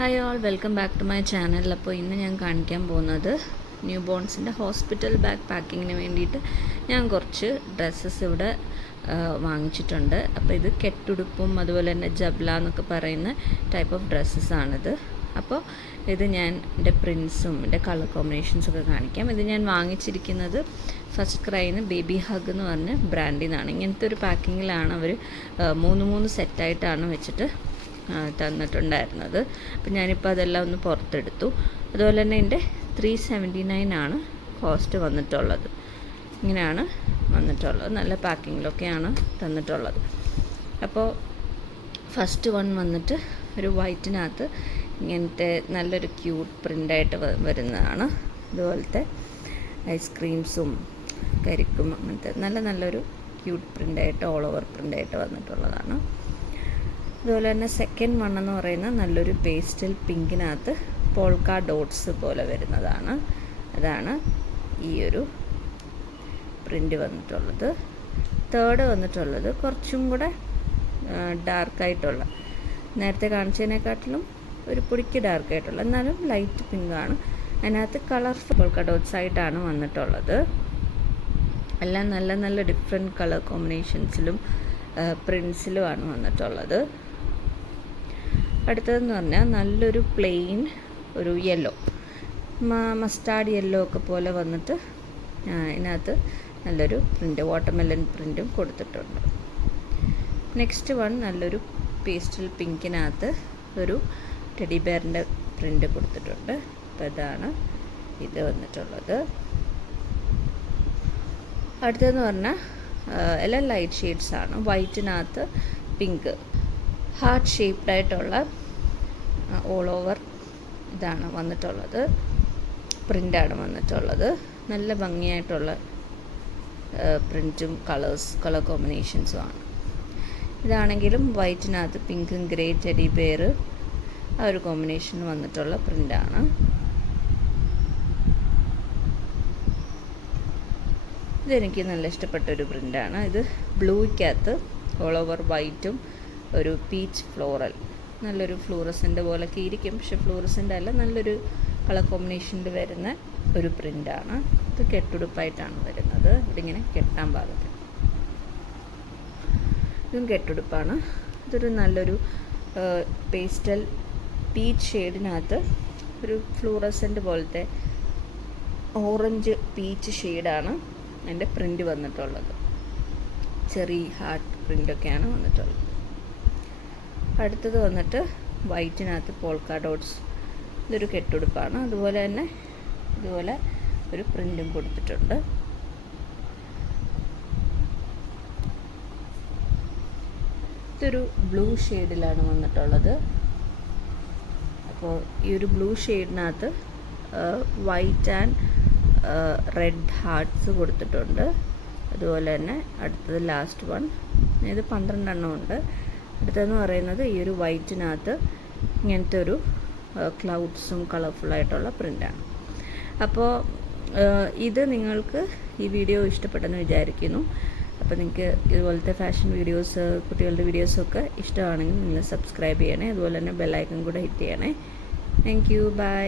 Hi all, welcome back to my channel. അപ്പോൾ ഇന്ന് ഞാൻ കാണിക്കാൻ പോകുന്നത് ന്യൂ ബോൺസിൻ്റെ ഹോസ്പിറ്റൽ ബാഗ് പാക്കിങ്ങിന് വേണ്ടിയിട്ട് ഞാൻ കുറച്ച് ഡ്രസ്സസ് ഇവിടെ വാങ്ങിച്ചിട്ടുണ്ട്. അപ്പോൾ ഇത് കെട്ടുടുപ്പും അതുപോലെ തന്നെ ജബ്ല എന്നൊക്കെ പറയുന്ന ടൈപ്പ് ഓഫ് ഡ്രസ്സസ്സാണിത്. അപ്പോൾ ഇത് ഞാൻ എൻ്റെ പ്രിൻസും എൻ്റെ കളർ കോമ്പിനേഷൻസൊക്കെ കാണിക്കാം. ഇത് ഞാൻ വാങ്ങിച്ചിരിക്കുന്നത് ഫസ്റ്റ് ക്രൈന്ന് ബേബി ഹഗ് എന്ന് പറഞ്ഞ ബ്രാൻഡിൽ നിന്നാണ്. ഇങ്ങനത്തെ ഒരു പാക്കിങ്ങിലാണ് അവർ മൂന്ന് സെറ്റായിട്ടാണ് വെച്ചിട്ട് തന്നിട്ടുണ്ടായിരുന്നത്. അപ്പം ഞാനിപ്പോൾ അതെല്ലാം ഒന്ന് പുറത്തെടുത്തു. അതുപോലെ തന്നെ എൻ്റെ 379 ആണ് കോസ്റ്റ് വന്നിട്ടുള്ളത്. ഇങ്ങനെയാണ് വന്നിട്ടുള്ളത്. നല്ല പാക്കിങ്ങിലൊക്കെയാണ് തന്നിട്ടുള്ളത്. അപ്പോൾ ഫസ്റ്റ് വൺ വന്നിട്ട് ഒരു വൈറ്റിനകത്ത് ഇങ്ങനത്തെ നല്ലൊരു ക്യൂട്ട് പ്രിൻ്റായിട്ട് വരുന്നതാണ്. ഇതുപോലത്തെ ഐസ്ക്രീംസും കരിക്കും അങ്ങനത്തെ നല്ലൊരു ക്യൂട്ട് പ്രിൻ്റായിട്ട് ഓൾ ഓവർ പ്രിൻ്റായിട്ട് വന്നിട്ടുള്ളതാണ്. അതുപോലെ തന്നെ സെക്കൻഡ് വൺ എന്ന് പറയുന്നത് നല്ലൊരു പേസ്റ്റൽ പിങ്കിനകത്ത് പോൾക്ക ഡോട്ട്സ് പോലെ വരുന്നതാണ്. അതാണ് ഈ ഒരു പ്രിൻ്റ് വന്നിട്ടുള്ളത്. തേർഡ് വന്നിട്ടുള്ളത് കുറച്ചും കൂടെ ഡാർക്കായിട്ടുള്ള, നേരത്തെ കാണിച്ചതിനെക്കാട്ടിലും ഒരു പൊടിക്ക് ഡാർക്കായിട്ടുള്ള എന്നാലും ലൈറ്റ് പിങ്കാണ്. അതിനകത്ത് കളർഫുൾ പോൾക്ക ഡോട്ട്സ് ആയിട്ടാണ് വന്നിട്ടുള്ളത്. എല്ലാം നല്ല ഡിഫറെൻറ്റ് കളർ കോമ്പിനേഷൻസിലും പ്രിൻസിലുമാണ് വന്നിട്ടുള്ളത്. അടുത്തതെന്ന് പറഞ്ഞാൽ നല്ലൊരു പ്ലെയിൻ ഒരു യെല്ലോ, മസ്റ്റാർഡ് യെല്ലോ ഒക്കെ പോലെ വന്നിട്ട് ഇതിനകത്ത് നല്ലൊരു പ്രിൻ്റ്, വാട്ടർമെലൺ പ്രിൻറ്റും കൊടുത്തിട്ടുണ്ട്. നെക്സ്റ്റ് വൺ നല്ലൊരു പേസ്റ്റൽ പിങ്കിനകത്ത് ഒരു ടെഡി ബെയറിൻ്റെ പ്രിൻ്റ് കൊടുത്തിട്ടുണ്ട്. അപ്പോൾ ഇതാണ് ഇത് വന്നിട്ടുള്ളത്. അടുത്തതെന്ന് പറഞ്ഞാൽ എല്ലാം ലൈറ്റ് ഷെയ്ഡ്സാണ്. വൈറ്റിനകത്ത് പിങ്ക്, ഹാർട്ട് ഷേപ്ഡായിട്ടുള്ള ഓൾ ഓവർ ഇതാണ് വന്നിട്ടുള്ളത്, പ്രിൻ്റാണ് വന്നിട്ടുള്ളത്. നല്ല ഭംഗിയായിട്ടുള്ള പ്രിൻറ്റും കളർ കോമ്പിനേഷൻസും ആണ്. ഇതാണെങ്കിലും വൈറ്റിനകത്ത് പിങ്കും ഗ്രേ ടെഡി ബെയർ ആ ഒരു കോമ്പിനേഷൻ വന്നിട്ടുള്ള പ്രിൻ്റാണ്. ഇതെനിക്ക് നല്ല ഇഷ്ടപ്പെട്ടൊരു പ്രിൻ്റാണ്. ഇത് ബ്ലൂയ്ക്കകത്ത് ഓൾ ഓവർ വൈറ്റും ഒരു പീച്ച് ഫ്ലോറൽ, നല്ലൊരു ഫ്ലൂറസൻ്റ് പോലൊക്കെ ഇരിക്കും, പക്ഷെ ഫ്ലൂറസൻ്റ് അല്ല, നല്ലൊരു കളർ കോമ്പിനേഷനിൽ വരുന്ന ഒരു പ്രിൻ്റാണ്. ഇത് കെട്ടുടുപ്പായിട്ടാണ് വരുന്നത്. ഇതിങ്ങനെ കെട്ടാൻ പാകത്തിൽ ഇതും കെട്ടുടുപ്പാണ്. ഇതൊരു നല്ലൊരു പേസ്റ്റൽ പീച്ച് ഷെയ്ഡിനകത്ത് ഒരു ഫ്ലൂറസൻ്റ് പോലത്തെ ഓറഞ്ച് പീച്ച് ഷെയ്ഡാണ് എൻ്റെ പ്രിൻ്റ് വന്നിട്ടുള്ളത്. ചെറിയ ഹാർട്ട് പ്രിൻ്റൊക്കെയാണ് വന്നിട്ടുള്ളത്. അടുത്തത് വന്നിട്ട് വൈറ്റിനകത്ത് പോൾക്ക ഡോട്ട്സ്, ഇതൊരു കെട്ടുടുപ്പാണ്. അതുപോലെ തന്നെ ഇതുപോലെ ഒരു പ്രിൻറ്റും കൊടുത്തിട്ടുണ്ട്. ഇതൊരു ബ്ലൂ ഷെയ്ഡിലാണ് വന്നിട്ടുള്ളത്. അപ്പോൾ ഈ ഒരു ബ്ലൂ ഷെയ്ഡിനകത്ത് വൈറ്റ് ആൻഡ് റെഡ് ഹാർട്ട്സ് കൊടുത്തിട്ടുണ്ട്. അതുപോലെ തന്നെ അടുത്തത് ലാസ്റ്റ് വൺ, ഇത് 12 എണ്ണം ഉണ്ട്. അടുത്തതെന്ന് പറയുന്നത് ഈ ഒരു വൈറ്റിനകത്ത് ഇങ്ങനത്തെ ഒരു ക്ലൗഡ്സും കളർഫുള്ളായിട്ടുള്ള പ്രിൻ്റാണ്. അപ്പോൾ ഇത് നിങ്ങൾക്ക് ഈ വീഡിയോ ഇഷ്ടപ്പെട്ടെന്ന് വിചാരിക്കുന്നു. അപ്പോൾ നിങ്ങൾക്ക് ഇതുപോലത്തെ ഫാഷൻ വീഡിയോസ്, കുട്ടികളുടെ വീഡിയോസൊക്കെ ഇഷ്ടമാണെങ്കിൽ നിങ്ങൾ സബ്സ്ക്രൈബ് ചെയ്യണേ. അതുപോലെ തന്നെ ബെല്ലൈക്കൺ കൂടെ ഹിറ്റ് ചെയ്യണേ. Thank you, by.